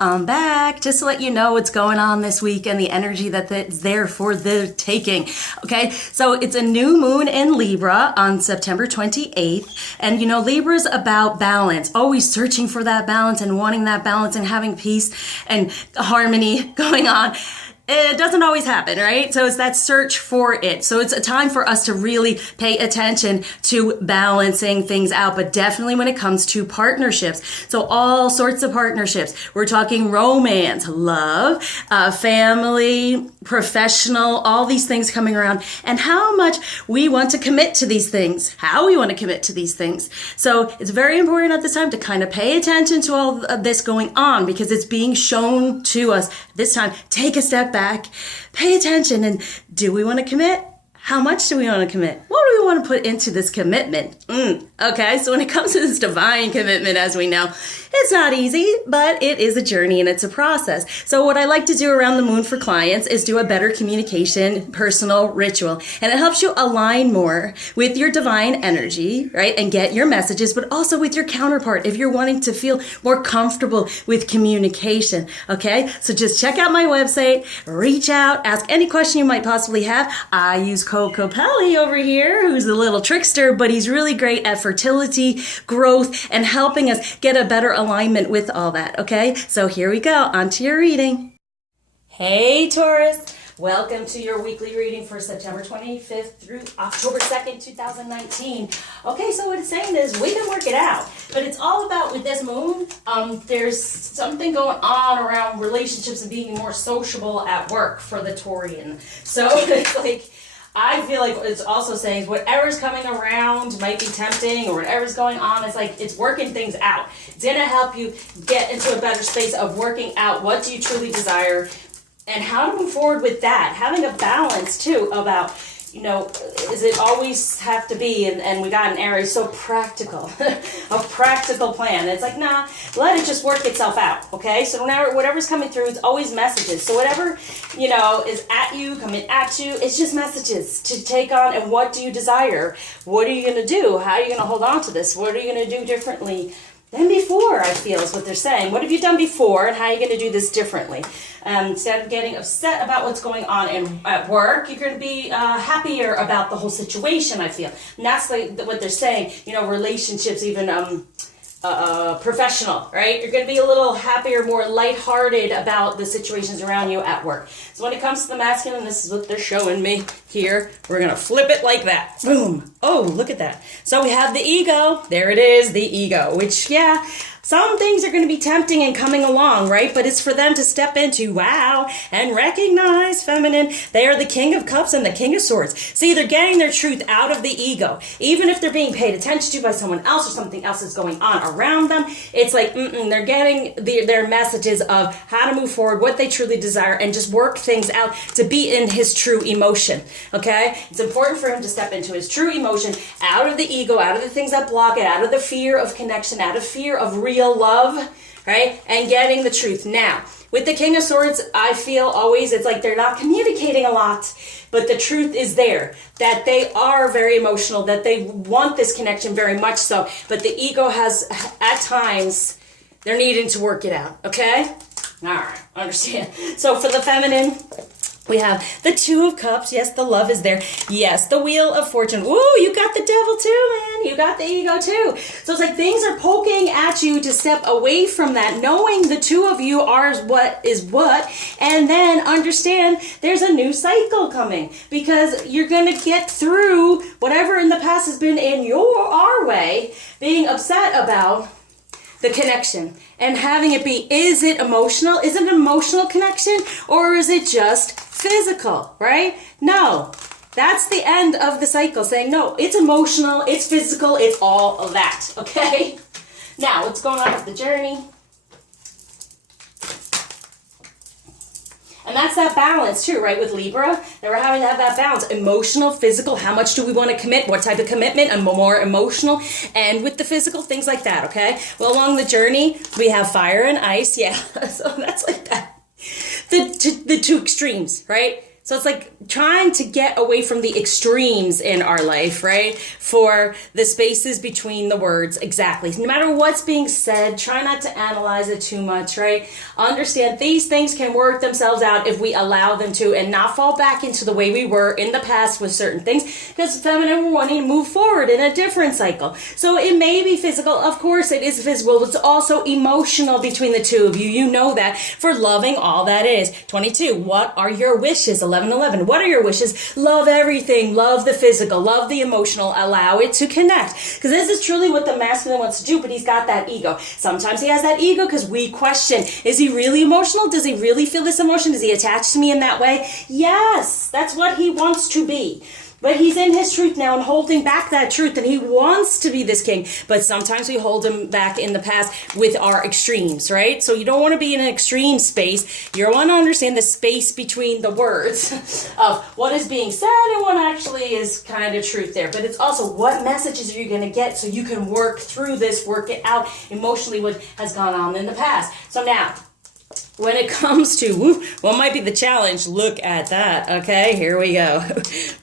I'm back just to let you know what's going on this week and the energy that's there for the taking. Okay, so it's a new moon in Libra on September 28th. And you know, Libra's about balance, always searching for that balance and wanting that balance and having peace and harmony going on. It doesn't always happen, right? So it's that search for it. So it's a time for us to really pay attention to balancing things out, but definitely when it comes to partnerships. So all sorts of partnerships. We're talking romance, love, family, professional, all these things coming around, and how much we want to commit to these things, how we want to commit to these things. So it's very important at this time to kind of pay attention to all of this going on because it's being shown to us this time. Take a step back, pay attention, and do we want to commit? How much do we want to commit? What do we want to put into this commitment? Okay, so when it comes to this divine commitment, as we know, it's not easy, but it is a journey and it's a process. So what I like to do around the moon for clients is do a better communication, personal ritual. And it helps you align more with your divine energy, right? And get your messages, but also with your counterpart if you're wanting to feel more comfortable with communication, okay? So just check out my website, reach out, ask any question you might possibly have. I use Coco Pelli over here, who's a little trickster, but he's really great at fertility, growth, and helping us get a better alignment with all that, okay? So here we go, on to your reading. Hey Taurus, welcome to your weekly reading for September 25th through October 2nd, 2019. Okay, so what it's saying is we can work it out, but it's all about with this moon, there's something going on around relationships and being more sociable at work for the Taurian. So it's like, I feel like it's also saying whatever's coming around might be tempting or whatever's going on, it's like it's working things out. It's going to help you get into a better space of working out what do you truly desire and how to move forward with that. Having a balance too about, you know, is it always have to be, and we got an Aries, so practical, a practical plan. It's like, nah, let it just work itself out, okay? So whatever's coming through, it's always messages. So whatever, you know, is at you, coming at you, it's just messages to take on, and what do you desire? What are you going to do? How are you going to hold on to this? What are you going to do differently than before, I feel, is what they're saying. What have you done before, and how are you going to do this differently? Instead of getting upset about what's going on at work, you're going to be happier about the whole situation, I feel. And that's like what they're saying, you know, relationships, even professional, right? You're going to be a little happier, more lighthearted about the situations around you at work. So when it comes to the masculine, this is what they're showing me here. We're going to flip it like that. Boom. Oh, look at that. So we have the ego. There it is, the ego, which, yeah, some things are going to be tempting and coming along, right? But it's for them to step into, wow, and recognize feminine. They are the King of Cups and the King of Swords. See, they're getting their truth out of the ego. Even if they're being paid attention to by someone else or something else is going on around them, it's like, they're getting their messages of how to move forward, what they truly desire, and just work things out to be in his true emotion, okay? It's important for him to step into his true emotion, out of the ego, out of the things that block it, out of the fear of connection, out of fear of real love, right? And getting the truth. Now, with the King of Swords, I feel always it's like they're not communicating a lot, but the truth is there, that they are very emotional, that they want this connection very much so, but the ego has, at times, they're needing to work it out, okay? All right, understand. So for the feminine, we have the Two of Cups. Yes, the love is there. Yes, the Wheel of Fortune. Ooh, you got the Devil too, man. You got the ego too. So it's like things are poking at you to step away from that, knowing the two of you are what is what, and then understand there's a new cycle coming because you're going to get through whatever in the past has been in our way, being upset about the connection and having it be, is it emotional? Is it an emotional connection or is it just physical, right? No, that's the end of the cycle, saying no, it's emotional, it's physical, it's all of that, okay? Now, what's going on with the journey? And that's that balance too, right? With Libra, that we're having to have that balance. Emotional, physical, how much do we want to commit? What type of commitment? And more emotional. And with the physical, things like that, okay? Well, along the journey, we have fire and ice. Yeah, so that's like that. The two extremes, right? So it's like trying to get away from the extremes in our life, right? For the spaces between the words, exactly. No matter what's being said, try not to analyze it too much, right? Understand these things can work themselves out if we allow them to, and not fall back into the way we were in the past with certain things, because feminine, we're wanting to move forward in a different cycle. So it may be physical. Of course, it is physical. It's also emotional between the two of you. You know that for loving all that is. 22, what are your wishes? 11. What are your wishes? Love everything. Love the physical. Love the emotional. Allow it to connect. Because this is truly what the masculine wants to do, but he's got that ego. Sometimes he has that ego because we question, is he really emotional? Does he really feel this emotion? Is he attached to me in that way? Yes, that's what he wants to be. But he's in his truth now and holding back that truth, and he wants to be this king. But sometimes we hold him back in the past with our extremes, right? So you don't want to be in an extreme space. You want to understand the space between the words of what is being said and what actually is kind of truth there. But it's also what messages are you going to get so you can work through this, work it out emotionally what has gone on in the past. So now, when it comes to what might be the challenge, look at that. Okay, here we go.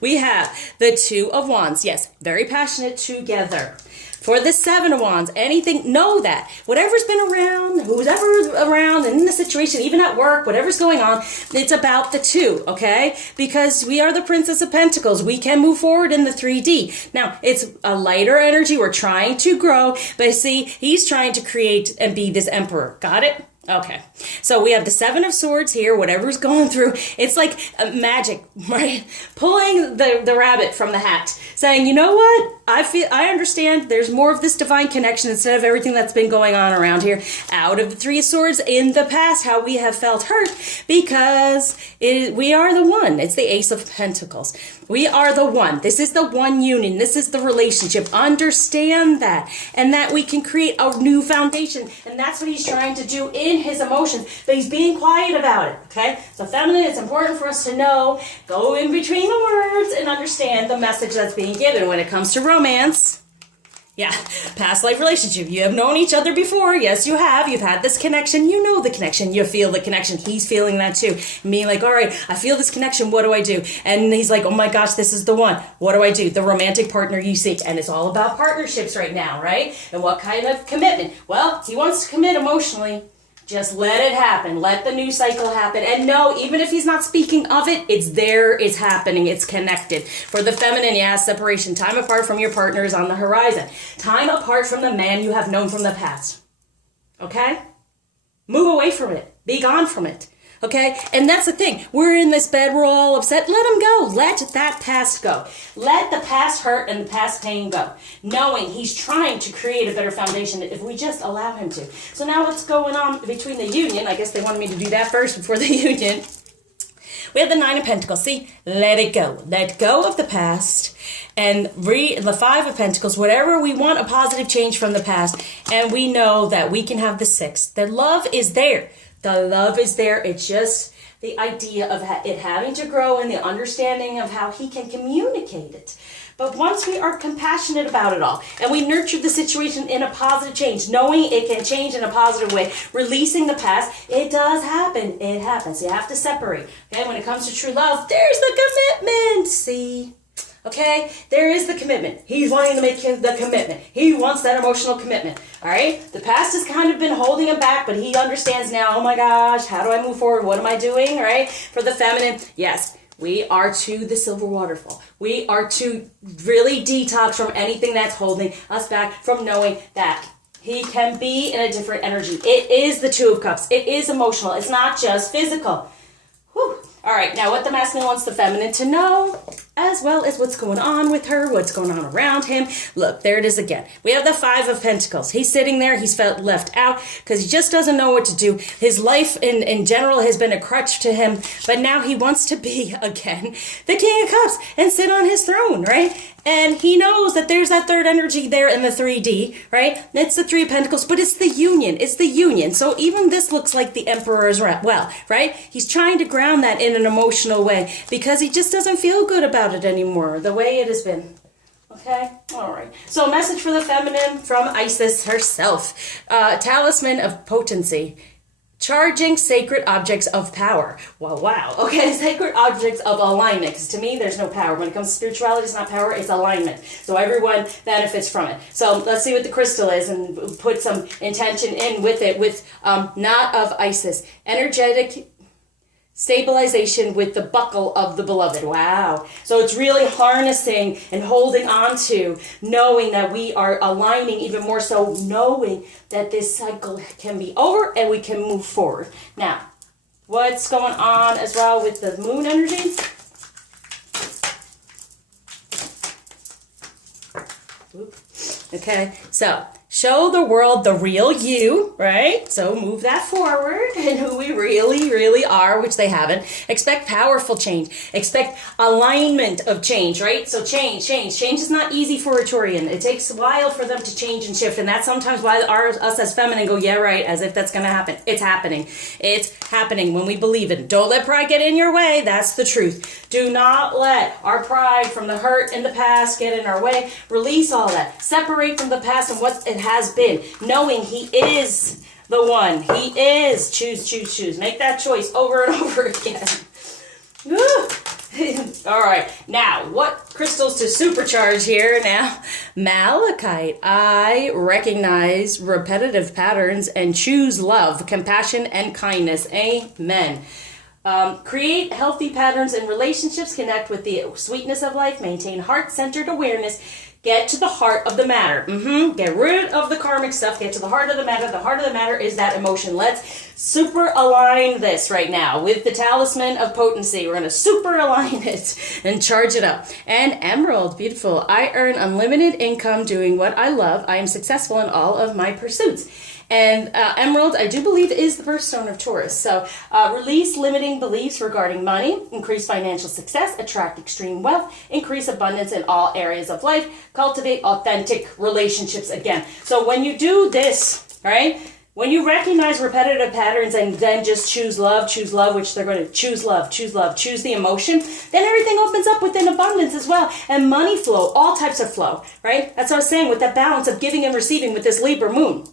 We have the Two of Wands. Yes, very passionate together. For the Seven of Wands, anything, know that whatever's been around, who's ever around in the situation, even at work, whatever's going on, it's about the two, okay? Because we are the Princess of Pentacles. We can move forward in the 3D. Now, it's a lighter energy. We're trying to grow, but see, he's trying to create and be this emperor. Got it? Okay, so we have the Seven of Swords here, whatever's going through. It's like magic, right? Pulling the rabbit from the hat, saying, you know what? I understand there's more of this divine connection instead of everything that's been going on around here. Out of the Three of Swords in the past, how we have felt hurt because we are the one. It's the Ace of Pentacles. We are the one. This is the one union. This is the relationship. Understand that. And that we can create a new foundation. And that's what he's trying to do in his emotions. But he's being quiet about it. Okay? So feminine, it's important for us to know, go in between the words and understand the message that's being given when it comes to romance. Yeah, past life relationship. You have known each other before. Yes, you have. You've had this connection. You know the connection. You feel the connection. He's feeling that too. Me like, all right, I feel this connection. What do I do? And he's like, oh my gosh, this is the one. What do I do? The romantic partner you seek. And it's all about partnerships right now, right? And what kind of commitment? Well, he wants to commit emotionally. Just let it happen. Let the new cycle happen. And no, even if he's not speaking of it, it's there, it's happening, it's connected. For the feminine, yeah, separation. Time apart from your partner is on the horizon. Time apart from the man you have known from the past. Okay? Move away from it. Be gone from it. Okay? And that's the thing. We're in this bed. We're all upset. Let him go. Let that past go. Let the past hurt and the past pain go. Knowing he's trying to create a better foundation if we just allow him to. So now what's going on between the union? I guess they wanted me to do that first before the union. We have the Nine of Pentacles. See? Let it go. Let go of the past. And the Five of Pentacles, whatever we want, a positive change from the past. And we know that we can have the Six. The love is there. The love is there. It's just the idea of it having to grow and the understanding of how he can communicate it. But once we are compassionate about it all and we nurture the situation in a positive change, knowing it can change in a positive way, releasing the past, it does happen. It happens. You have to separate. Okay, when it comes to true love, there's the commitment. See? Okay, there is the commitment. He's wanting to make the commitment. He wants that emotional commitment. All right, the past has kind of been holding him back, but he understands now, oh my gosh, how do I move forward? What am I doing? All right, for the feminine, yes, we are to the silver waterfall. We are to really detox from anything that's holding us back from knowing that he can be in a different energy. It is the Two of Cups. It is emotional. It's not just physical. Whew. All right, now what the masculine wants the feminine to know, as well as what's going on with her, what's going on around him. Look, there it is again. We have the Five of Pentacles. He's sitting there. He's felt left out because he just doesn't know what to do. His life in general has been a crutch to him, but now he wants to be, again, the King of Cups and sit on his throne, right? And he knows that there's that third energy there in the 3D, right? It's the Three of Pentacles, but it's the union. It's the union. So even this looks like the Emperor as well, right? He's trying to ground that in an emotional way because he just doesn't feel good about it anymore, the way it has been. Okay? All right. So a message for the feminine from Isis herself. Talisman of potency. Charging sacred objects of power. Well, wow. Okay, sacred objects of alignment. Because to me, there's no power. When it comes to spirituality, it's not power, it's alignment. So everyone benefits from it. So let's see what the crystal is and put some intention in with it. With Knot of Isis. Energetic stabilization with the buckle of the beloved. Wow. So it's really harnessing and holding on to, knowing that we are aligning, even more so knowing that this cycle can be over and we can move forward. Now, what's going on as well with the moon energy? Okay, so show the world the real you, right? So move that forward and who we really, really are, which they haven't. Expect powerful change. Expect alignment of change, right? So change. Change is not easy for a Taurian. It takes a while for them to change and shift. And that's sometimes why us as feminine go, yeah, right, as if that's going to happen. It's happening. It's happening when we believe it. Don't let pride get in your way. That's the truth. Do not let our pride from the hurt in the past get in our way. Release all that. Separate from the past and what it has been, knowing he is the one. He is. Choose. Make that choice over and over again. All right. Now, what crystals to supercharge here now? Malachite. I recognize repetitive patterns and choose love, compassion, and kindness. Amen. Create healthy patterns in relationships. Connect with the sweetness of life. Maintain heart-centered awareness. Get to the heart of the matter. Get rid of the karmic stuff. Get to the heart of the matter. The heart of the matter is that emotion. Let's super align this right now with the talisman of potency. We're going to super align it and charge it up. And emerald, beautiful. I earn unlimited income doing what I love. I am successful in all of my pursuits. And emerald, I do believe, is the birthstone of Taurus. So release limiting beliefs regarding money, increase financial success, attract extreme wealth, increase abundance in all areas of life, cultivate authentic relationships again. So when you do this, right, when you recognize repetitive patterns and then just choose love, which they're going to choose love, choose the emotion, then everything opens up within abundance as well. And money flow, all types of flow, right? That's what I was saying with that balance of giving and receiving with this Libra moon.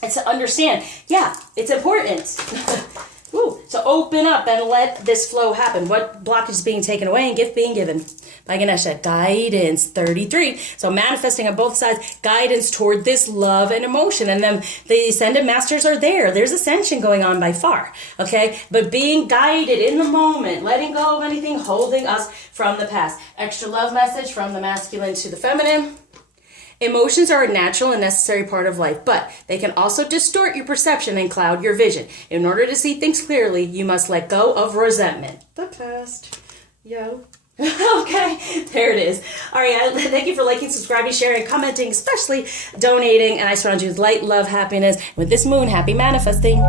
It's to understand, yeah, it's important. So open up and let this flow happen. What blockage is being taken away and gift being given? By Ganesha, guidance 33. So manifesting on both sides, guidance toward this love and emotion. And then the ascended masters are there. There's ascension going on by far. Okay. But being guided in the moment, letting go of anything holding us from the past. Extra love message from the masculine to the feminine. Emotions are a natural and necessary part of life, but they can also distort your perception and cloud your vision. In order to see things clearly, you must let go of resentment. The past. Yo. Okay, there it is. All right, thank you for liking, subscribing, sharing, commenting, especially donating. And I surround you with light, love, happiness. With this moon, happy manifesting.